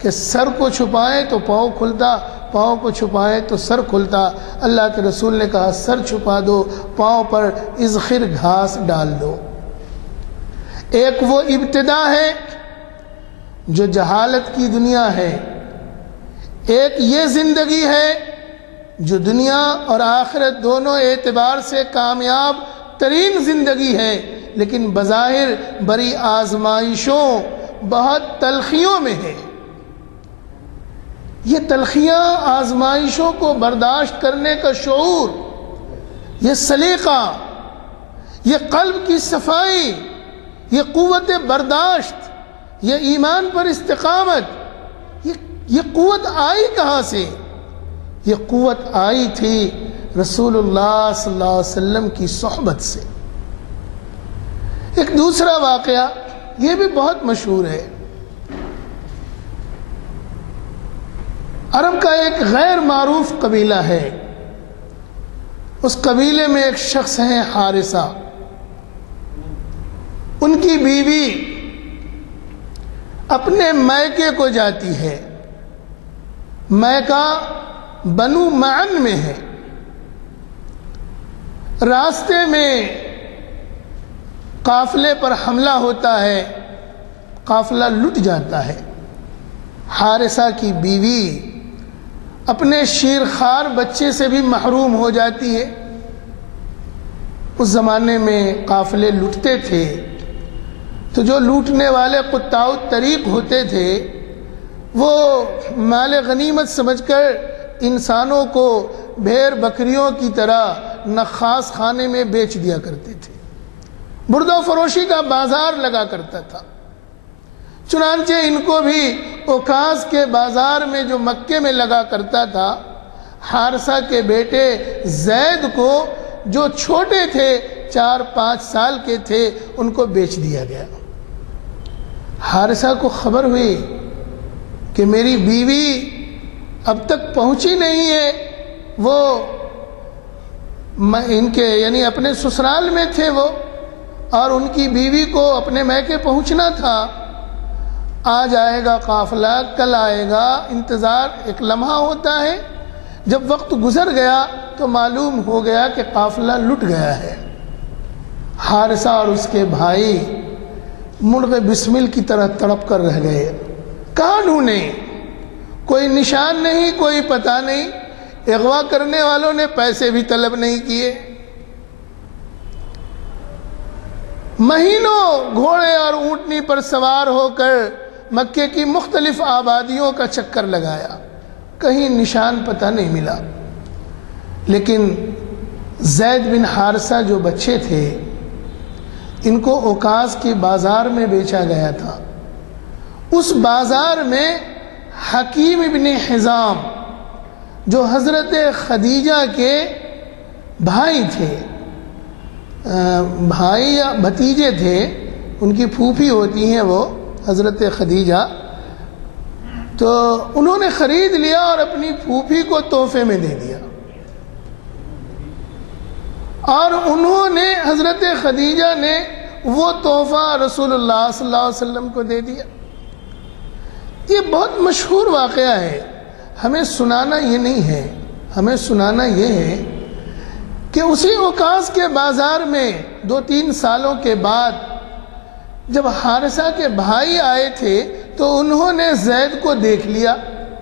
کہ سر کو چھپائیں تو پاؤں کھلتا، پاؤں کو چھپائیں تو سر کھلتا۔ اللہ کے رسول نے کہا سر چھپا دو، پاؤں پر اذخر گھاس ڈال دو۔ ایک وہ ابتدا ہے جو جہالت کی دنیا ہے، ایک یہ زندگی ہے جو دنیا اور آخرت دونوں اعتبار سے کامیاب ترین زندگی ہے، لیکن بظاہر بڑی آزمائشوں، بہت تلخیوں میں ہے۔ یہ تلخیاں، آزمائشوں کو برداشت کرنے کا شعور، یہ سلیقہ، یہ قلب کی صفائی، یہ قوت برداشت، یہ ایمان پر استقامت، یہ قوت آئی کہاں سے؟ یہ قوت آئی تھی رسول اللہ صلی اللہ علیہ وسلم کی صحبت سے۔ ایک دوسرا واقعہ یہ بھی بہت مشہور ہے۔ عرب کا ایک غیر معروف قبیلہ ہے، اس قبیلے میں ایک شخص ہیں حارثہ۔ ان کی بیوی اپنے میکے کو جاتی ہے، میکہ بنو معن میں ہے۔ راستے میں قافلے پر حملہ ہوتا ہے، قافلہ لٹ جاتا ہے۔ حارثہ کی بیوی اپنے شیرخوار بچے سے بھی محروم ہو جاتی ہے۔ اس زمانے میں قافلے لٹتے تھے تو جو لوٹنے والے قطاع الطریق ہوتے تھے وہ مال غنیمت سمجھ کر انسانوں کو بھیڑ بکریوں کی طرح نخاس خانے میں بیچ دیا کرتے تھے۔ بردہ فروشی کا بازار لگا کرتا تھا۔ چنانچہ ان کو بھی اوکاز کے بازار میں جو مکے میں لگا کرتا تھا، حارثہ کے بیٹے زید کو جو چھوٹے تھے 4-5 سال کے تھے ان کو بیچ دیا گیا۔ حارثہ کو خبر ہوئی کہ میری بیوی اب تک پہنچی نہیں ہے، وہ ان کے یعنی اپنے سسرال میں تھے وہ، اور ان کی بیوی کو اپنے میکے پہنچنا تھا۔ آج آئے گا قافلہ، کل آئے گا، انتظار ایک لمحہ ہوتا ہے۔ جب وقت گزر گیا تو معلوم ہو گیا کہ قافلہ لٹ گیا ہے۔ حارثہ اور اس کے بھائی مرغ بسمل کی طرح تڑپ کر رہ گئے۔ کہاں ڈھونڈیں؟ کوئی نشان نہیں، کوئی پتہ نہیں۔ اغوا کرنے والوں نے پیسے بھی طلب نہیں کیے۔ مہینوں گھوڑے اور اونٹنی پر سوار ہو کر مکے کی مختلف آبادیوں کا چکر لگایا، کہیں نشان پتہ نہیں ملا۔ لیکن زید بن حارثہ جو بچے تھے، ان کو اوکاز کے بازار میں بیچا گیا تھا۔ اس بازار میں حکیم ابن حزام جو حضرت خدیجہ کے بھائی تھے، بھائی یا بھتیجے تھے، ان کی پھوپھی ہوتی ہیں وہ حضرت خدیجہ، تو انہوں نے خرید لیا اور اپنی پھوپھی کو تحفے میں دے دیا، اور انہوں نے حضرت خدیجہ نے وہ تحفہ رسول اللہ صلی اللہ علیہ وسلم کو دے دیا۔ یہ بہت مشہور واقعہ ہے، ہمیں سنانا یہ نہیں ہے، ہمیں سنانا یہ ہے کہ اسی اوکاز کے بازار میں 2-3 سالوں کے بعد جب حارثہ کے بھائی آئے تھے تو انہوں نے زید کو دیکھ لیا،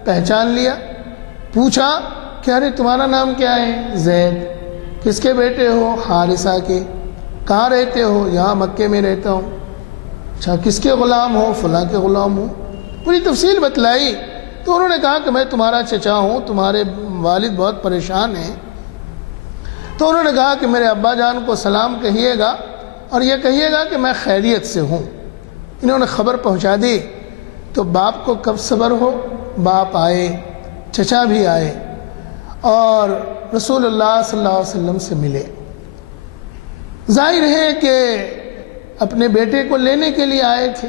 پہچان لیا، پوچھا کہ ارے تمہارا نام کیا ہے؟ زید۔ کس کے بیٹے ہو؟ حارثہ کے۔ کہاں رہتے ہو؟ یہاں مکے میں رہتا ہوں۔ اچھا، کس کے غلام ہو؟ فلاں کے غلام ہوں۔ پوری تفصیل بتلائی تو انہوں نے کہا کہ میں تمہارا چچا ہوں، تمہارے والد بہت پریشان ہیں۔ تو انہوں نے کہا کہ میرے ابا جان کو سلام کہیے گا اور یہ کہیے گا کہ میں خیریت سے ہوں۔ انہوں نے خبر پہنچا دی تو باپ کو کب صبر ہو، باپ آئے، چچا بھی آئے اور رسول اللہ صلی اللہ علیہ وسلم سے ملے۔ ظاہر ہے کہ اپنے بیٹے کو لینے کے لیے آئے تھے،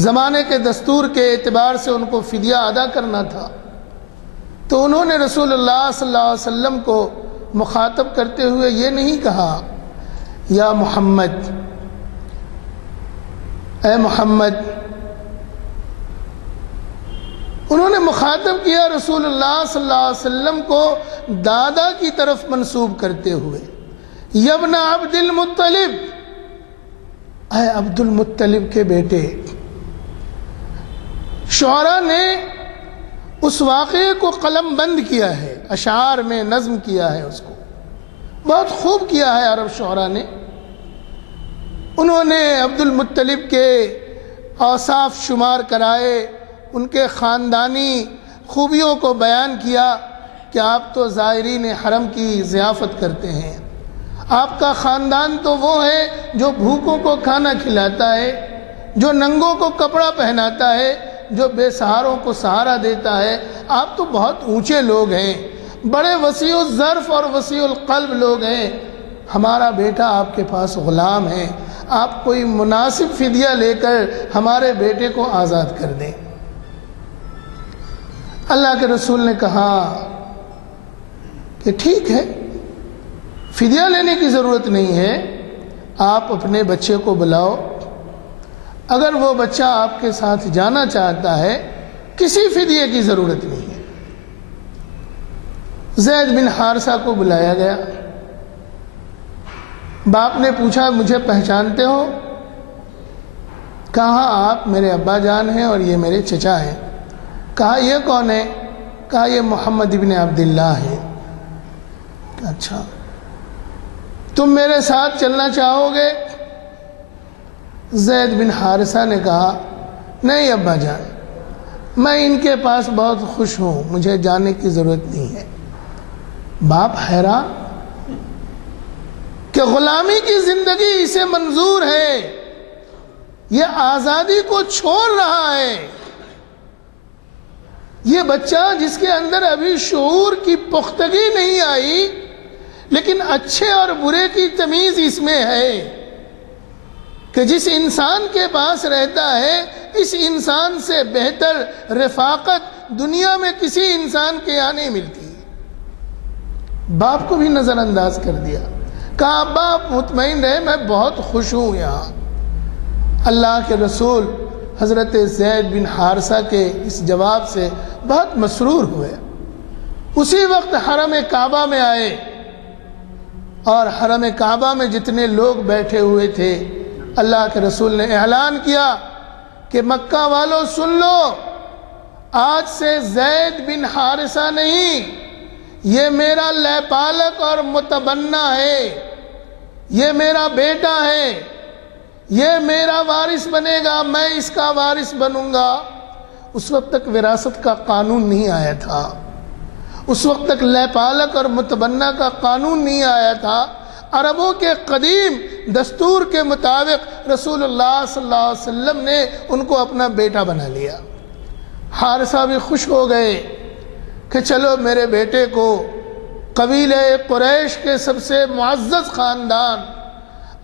زمانے کے دستور کے اعتبار سے ان کو فدیہ ادا کرنا تھا، تو انہوں نے رسول اللہ صلی اللہ علیہ وسلم کو مخاطب کرتے ہوئے یہ نہیں کہا یا محمد، اے محمد، انہوں نے مخاطب کیا رسول اللہ صلی اللہ علیہ وسلم کو دادا کی طرف منسوب کرتے ہوئے، یبن عبد المطلب، اے عبد المطلب کے بیٹے۔ شعراء نے اس واقعے کو قلم بند کیا ہے، اشعار میں نظم کیا ہے، اس کو بہت خوب کیا ہے عرب شعراء نے۔ انہوں نے عبد المطلب کے اوصاف شمار کرائے، ان کے خاندانی خوبیوں کو بیان کیا کہ آپ تو زائرین حرم کی ضیافت کرتے ہیں، آپ کا خاندان تو وہ ہے جو بھوکوں کو کھانا کھلاتا ہے، جو ننگوں کو کپڑا پہناتا ہے، جو بے سہاروں کو سہارا دیتا ہے، آپ تو بہت اونچے لوگ ہیں، بڑے وسیع الظرف اور وسیع القلب لوگ ہیں، ہمارا بیٹا آپ کے پاس غلام ہے، آپ کوئی مناسب فدیہ لے کر ہمارے بیٹے کو آزاد کر دیں۔ اللہ کے رسول نے کہا کہ ٹھیک ہے، فدیہ لینے کی ضرورت نہیں ہے، آپ اپنے بچے کو بلاؤ، اگر وہ بچہ آپ کے ساتھ جانا چاہتا ہے کسی فدیے کی ضرورت نہیں ہے۔ زید بن حارثہ کو بلایا گیا، باپ نے پوچھا مجھے پہچانتے ہو؟ کہا آپ میرے ابا جان ہیں اور یہ میرے چچا ہیں۔ کہا یہ کون ہے؟ کہا یہ محمد ابن عبداللہ ہے۔ اچھا، تم میرے ساتھ چلنا چاہو گے؟ زید بن حارثہ نے کہا نہیں ابا جان، میں ان کے پاس بہت خوش ہوں، مجھے جانے کی ضرورت نہیں ہے۔ باپ حیران کہ غلامی کی زندگی اسے منظور ہے، یہ آزادی کو چھوڑ رہا ہے، یہ بچہ جس کے اندر ابھی شعور کی پختگی نہیں آئی لیکن اچھے اور برے کی تمیز اس میں ہے کہ جس انسان کے پاس رہتا ہے اس انسان سے بہتر رفاقت دنیا میں کسی انسان کے یہاں نہیں ملتی۔ باپ کو بھی نظر انداز کر دیا، کہا باپ مطمئن رہے، میں بہت خوش ہوں یہاں۔ اللہ کے رسول حضرت زید بن حارثہ کے اس جواب سے بہت مسرور ہوئے۔ اسی وقت حرم کعبہ میں آئے اور حرم کعبہ میں جتنے لوگ بیٹھے ہوئے تھے اللہ کے رسول نے اعلان کیا کہ مکہ والوں سن لو، آج سے زید بن حارثہ نہیں، یہ میرا لیپالک اور متبنہ ہے، یہ میرا بیٹا ہے، یہ میرا وارث بنے گا، میں اس کا وارث بنوں گا، اس وقت تک وراثت کا قانون نہیں آیا تھا، اس وقت تک لیپالک اور متبنہ کا قانون نہیں آیا تھا۔ عربوں کے قدیم دستور کے مطابق رسول اللہ صلی اللہ علیہ وسلم نے ان کو اپنا بیٹا بنا لیا۔ حارثہ بھی خوش ہو گئے کہ چلو میرے بیٹے کو قبیلہ قریش کے سب سے معزز خاندان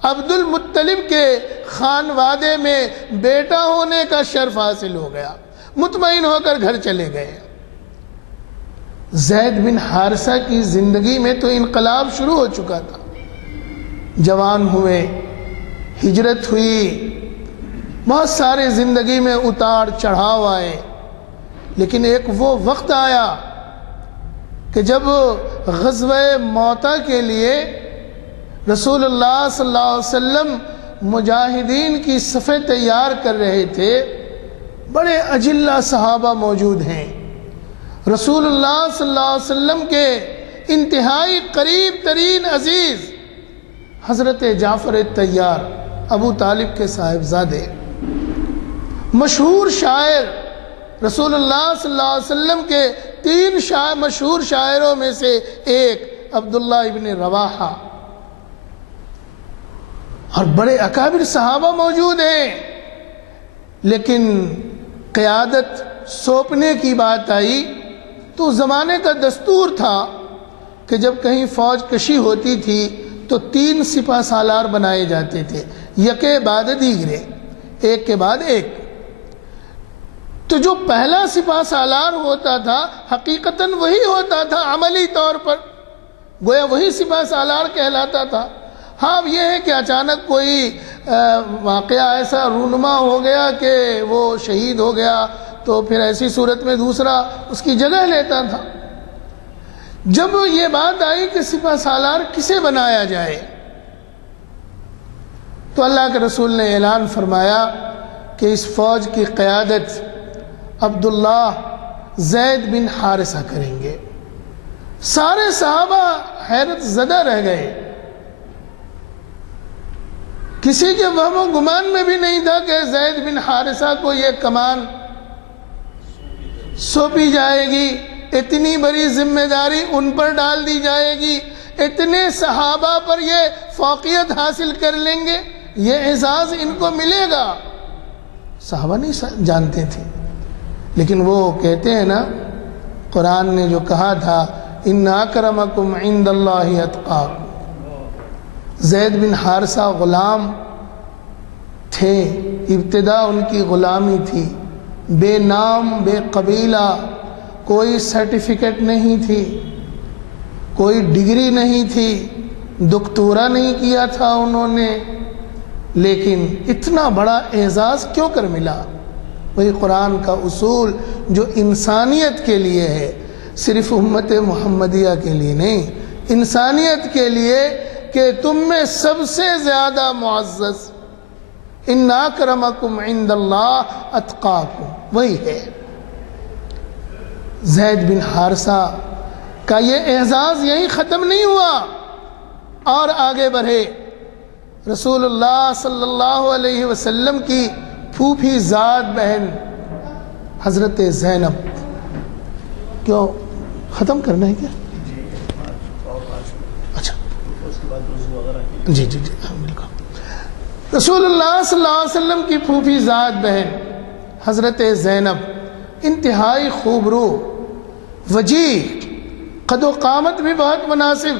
عبد المطلب کے خانوادے میں بیٹا ہونے کا شرف حاصل ہو گیا۔ مطمئن ہو کر گھر چلے گئے۔ زید بن حارثہ کی زندگی میں تو انقلاب شروع ہو چکا تھا، جوان ہوئے، ہجرت ہوئی، بہت سارے زندگی میں اتار چڑھاؤ آئے، لیکن ایک وہ وقت آیا کہ جب غزوہ موتا کے لیے رسول اللہ صلی اللہ علیہ وسلم مجاہدین کی صفیں تیار کر رہے تھے۔ بڑے اجلہ صحابہ موجود ہیں، رسول اللہ صلی اللہ علیہ وسلم کے انتہائی قریب ترین عزیز حضرت جعفر طیار، ابو طالب کے صاحبزادے، مشہور شاعر، رسول اللہ صلی اللہ علیہ وسلم کے 3 مشہور شاعروں میں سے ایک عبداللہ ابن رواحہ، اور بڑے اکابر صحابہ موجود ہیں۔ لیکن قیادت سونپنے کی بات آئی تو زمانے کا دستور تھا کہ جب کہیں فوج کشی ہوتی تھی تو 3 سپہ سالار بنائے جاتے تھے، یکے بعد دیگرے، ایک کے بعد ایک۔ تو جو پہلا سپہ سالار ہوتا تھا حقیقتاً وہی ہوتا تھا، عملی طور پر گویا وہی سپہ سالار کہلاتا تھا۔ ہاں اب یہ ہے کہ اچانک کوئی واقعہ ایسا رونما ہو گیا کہ وہ شہید ہو گیا تو پھر ایسی صورت میں دوسرا اس کی جگہ لیتا تھا۔ جب یہ بات آئی کہ سپہ سالار کسے بنایا جائے تو اللہ کے رسول نے اعلان فرمایا کہ اس فوج کی قیادت عبداللہ زید بن حارثہ کریں گے۔ سارے صحابہ حیرت زدہ رہ گئے، کسی کے وہم و گمان میں بھی نہیں تھا کہ زید بن حارثہ کو یہ کمان سونپی جائے گی، اتنی بڑی ذمہ داری ان پر ڈال دی جائے گی، اتنے صحابہ پر یہ فوقیت حاصل کر لیں گے، یہ اعزاز ان کو ملے گا۔ صحابہ نہیں جانتے تھے، لیکن وہ کہتے ہیں نا، قرآن نے جو کہا تھا ان اکرمکم عند اللہ اتقاکم۔ زید بن حارثہ غلام تھے، ابتدا ان کی غلامی تھی، بے نام بے قبیلہ، کوئی سرٹیفکیٹ نہیں تھی، کوئی ڈگری نہیں تھی، دکتورا نہیں کیا تھا انہوں نے، لیکن اتنا بڑا اعزاز کیوں کر ملا؟ وہی قرآن کا اصول جو انسانیت کے لیے ہے، صرف امت محمدیہ کے لیے نہیں، انسانیت کے لیے کہ تم میں سب سے زیادہ معزز ان اکرمکم عند اللہ اتقاکم، وہی ہے۔ زید بن حارثہ کا یہ اعزاز یہی ختم نہیں ہوا، اور آگے بڑھے۔ رسول اللہ صلی اللہ علیہ وسلم کی پھوپھی زاد بہن حضرت زینب، کیوں ختم کرنا ہے کیا؟ اچھا جی جی جی بالکل۔ رسول اللہ صلی اللہ علیہ وسلم کی پھوپھی زاد بہن حضرت زینب انتہائی خوبرو، وجیح، قد و قامت بھی بہت مناسب،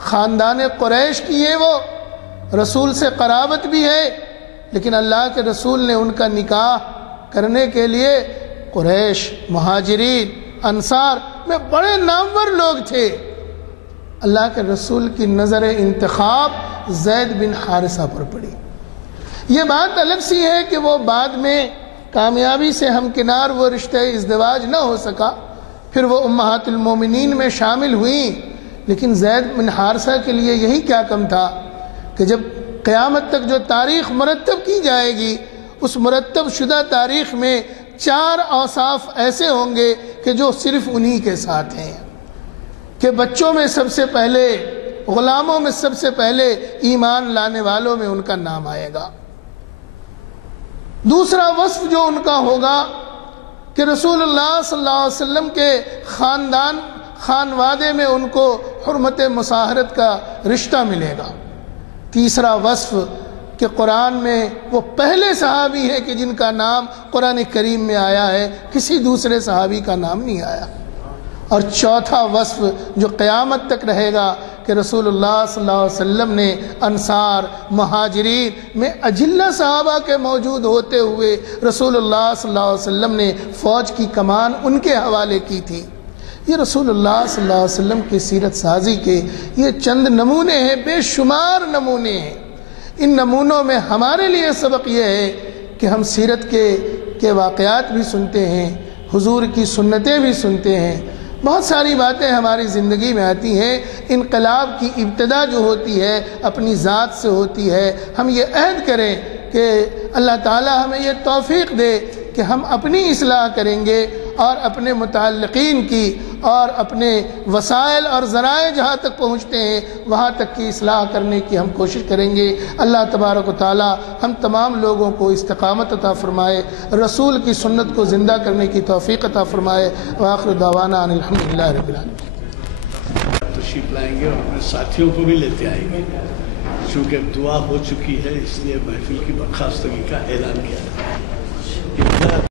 خاندان قریش کی ہے، وہ رسول سے قرابت بھی ہے، لیکن اللہ کے رسول نے ان کا نکاح کرنے کے لیے قریش، مہاجرین، انصار میں بڑے نامور لوگ تھے۔ اللہ کے رسول کی نظر انتخاب زید بن حارثہ پر پڑی۔ یہ بات الگ سی ہے کہ وہ بعد میں کامیابی سے ہمکنار وہ رشتہ ازدواج نہ ہو سکا، پھر وہ امہات المومنین میں شامل ہوئیں، لیکن زید بن حارثہ کے لیے یہی کیا کم تھا کہ جب قیامت تک جو تاریخ مرتب کی جائے گی، اس مرتب شدہ تاریخ میں 4 اوصاف ایسے ہوں گے کہ جو صرف انہی کے ساتھ ہیں، کہ بچوں میں سب سے پہلے، غلاموں میں سب سے پہلے، ایمان لانے والوں میں ان کا نام آئے گا۔ دوسرا وصف جو ان کا ہوگا کہ رسول اللہ صلی اللہ علیہ وسلم کے خانوادے میں ان کو حرمت مصاہرت کا رشتہ ملے گا۔ تیسرا وصف کہ قرآن میں وہ پہلے صحابی ہے کہ جن کا نام قرآن کریم میں آیا ہے، کسی دوسرے صحابی کا نام نہیں آیا۔ اور چوتھا وصف جو قیامت تک رہے گا کہ رسول اللہ صلی اللہ علیہ وسلم نے انصار مہاجرین میں اجلہ صحابہ کے موجود ہوتے ہوئے رسول اللہ صلی اللہ علیہ وسلم نے فوج کی کمان ان کے حوالے کی تھی۔ یہ رسول اللہ صلی اللہ علیہ وسلم کی سیرت سازی کے یہ چند نمونے ہیں، بے شمار نمونے ہیں۔ ان نمونوں میں ہمارے لیے سبق یہ ہے کہ ہم سیرت کے واقعات بھی سنتے ہیں، حضور کی سنتیں بھی سنتے ہیں، بہت ساری باتیں ہماری زندگی میں آتی ہیں۔ انقلاب کی ابتدا جو ہوتی ہے اپنی ذات سے ہوتی ہے۔ ہم یہ عہد کریں کہ اللہ تعالی ہمیں یہ توفیق دے کہ ہم اپنی اصلاح کریں گے اور اپنے متعلقین کی اور اپنے وسائل اور ذرائع جہاں تک پہنچتے ہیں وہاں تک کی اصلاح کرنے کی ہم کوشش کریں گے۔ اللہ تبارک و تعالی ہم تمام لوگوں کو استقامت عطا فرمائے، رسول کی سنت کو زندہ کرنے کی توفیق عطا فرمائے۔ وآخر دعوانا ان الحمدللہ رب العالمین۔ تشریف لائیں گے اور اپنے ساتھیوں کو بھی لیتے آئیں گے، چونکہ دعا ہو چکی ہے اس لیے محفل کی برخاستگی کا اعلان کیا جاتا ہے۔